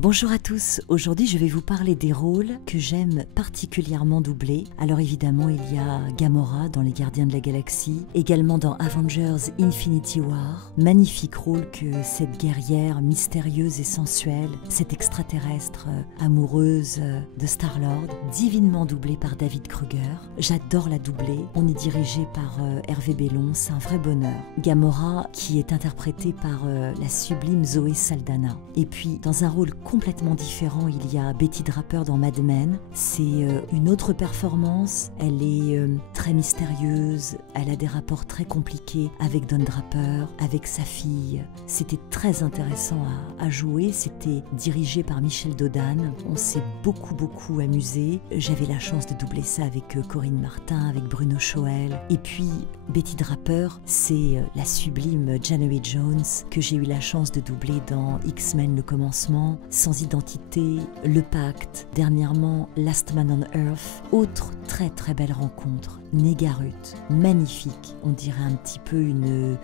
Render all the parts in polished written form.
Bonjour à tous, aujourd'hui je vais vous parler des rôles que j'aime particulièrement doubler. Alors évidemment il y a Gamora dans Les Gardiens de la Galaxie, également dans Avengers Infinity War. Magnifique rôle que cette guerrière mystérieuse et sensuelle, cette extraterrestre amoureuse de Star-Lord, divinement doublée par David Kruger. J'adore la doubler, on est dirigé par Hervé Bellon, c'est un vrai bonheur. Gamora qui est interprétée par la sublime Zoé Saldana. Et puis dans un rôle complètement différent, il y a Betty Draper dans Mad Men. C'est une autre performance, elle est très mystérieuse, elle a des rapports très compliqués avec Don Draper, avec sa fille. C'était très intéressant à jouer, c'était dirigé par Michel Dodan. On s'est beaucoup amusé. J'avais la chance de doubler ça avec Corinne Martin, avec Bruno Choel. Et puis Betty Draper, c'est la sublime January Jones que j'ai eu la chance de doubler dans X-Men le commencement, Sans identité, Le Pacte, dernièrement Last Man on Earth. Autre très belle rencontre, Négarut, magnifique, on dirait un petit peu une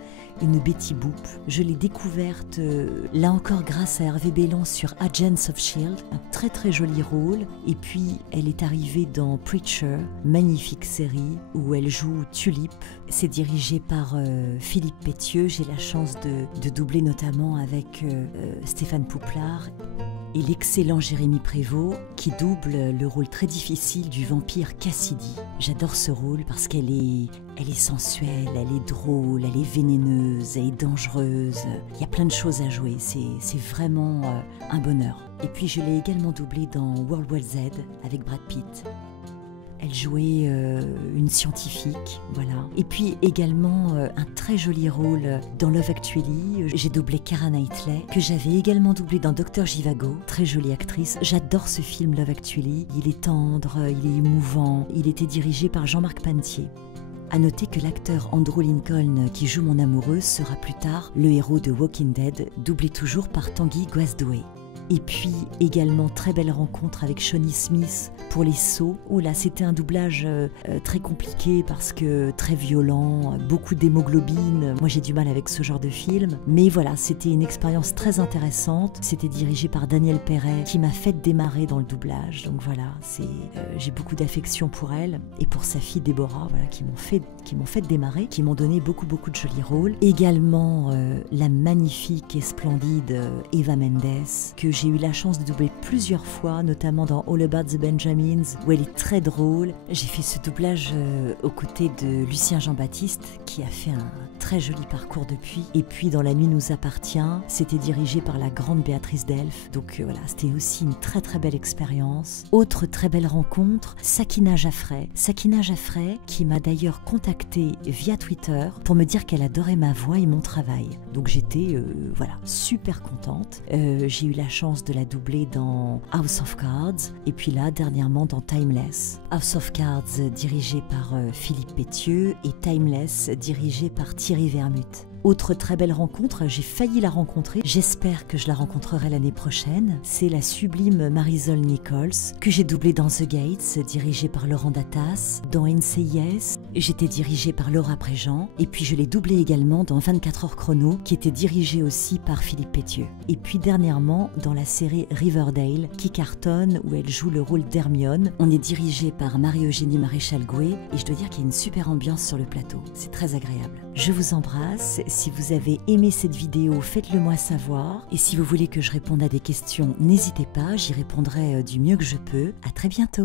Betty Boop. Je l'ai découverte là encore grâce à Hervé Bellon sur Agents of S.H.I.E.L.D., un très joli rôle. Et puis elle est arrivée dans Preacher, magnifique série où elle joue Tulip. C'est dirigé par Philippe Pétieux. J'ai la chance de doubler notamment avec Stéphane Pouplard et l'excellent Jérémy Prévost qui double le rôle très difficile du vampire Cassidy. J'adore ce rôle parce qu'elle est sensuelle, elle est drôle, elle est vénéneuse, elle est dangereuse. Il y a plein de choses à jouer, c'est vraiment un bonheur. Et puis je l'ai également doublée dans World War Z avec Brad Pitt. Elle jouait une scientifique, voilà. Et puis également un très joli rôle dans Love Actually. J'ai doublé Keira Knightley, que j'avais également doublé dans Dr Zhivago. Très jolie actrice. J'adore ce film Love Actually. Il est tendre, il est émouvant. Il était dirigé par Jean-Marc Pantier. A noter que l'acteur Andrew Lincoln qui joue mon amoureux sera plus tard le héros de Walking Dead, doublé toujours par Tanguy Guasdoué. Et puis également très belle rencontre avec Shawnee Smith pour Les Sceaux. Oh là, c'était un doublage très compliqué parce que très violent, beaucoup d'hémoglobine. Moi j'ai du mal avec ce genre de film. Mais voilà, c'était une expérience très intéressante. C'était dirigé par Daniel Perret qui m'a fait démarrer dans le doublage. Donc voilà, j'ai beaucoup d'affection pour elle et pour sa fille Déborah, voilà, qui m'ont fait démarrer, qui m'ont donné beaucoup de jolis rôles. Également la magnifique et splendide Eva Mendes que j'ai eu la chance de doubler plusieurs fois, notamment dans All About the Benjamins, où elle est très drôle. J'ai fait ce doublage aux côtés de Lucien Jean-Baptiste, qui a fait un très joli parcours depuis. Et puis dans La Nuit nous appartient, c'était dirigé par la grande Béatrice Delphes. Donc voilà, c'était aussi une très belle expérience. Autre très belle rencontre, Sakina Jaffray. Sakina Jaffray, qui m'a d'ailleurs contactée via Twitter pour me dire qu'elle adorait ma voix et mon travail. Donc j'étais voilà, super contente. J'ai eu la chance de la doubler dans House of Cards et puis là dernièrement dans Timeless. House of Cards dirigé par Philippe Pétieux et Timeless dirigé par Thierry Vermut. Autre très belle rencontre, j'ai failli la rencontrer, j'espère que je la rencontrerai l'année prochaine. C'est la sublime Marisol Nichols, que j'ai doublée dans The Gates, dirigée par Laurent Datas, dans NCIS, j'étais dirigée par Laura Préjean, et puis je l'ai doublée également dans 24 heures chrono, qui était dirigée aussi par Philippe Pétieux. Et puis dernièrement, dans la série Riverdale, qui cartonne, où elle joue le rôle d'Hermione, on est dirigé par Marie-Eugénie Maréchal-Gouet, et je dois dire qu'il y a une super ambiance sur le plateau, c'est très agréable. Je vous embrasse. Si vous avez aimé cette vidéo, faites-le moi savoir. Et si vous voulez que je réponde à des questions, n'hésitez pas, j'y répondrai du mieux que je peux. À très bientôt.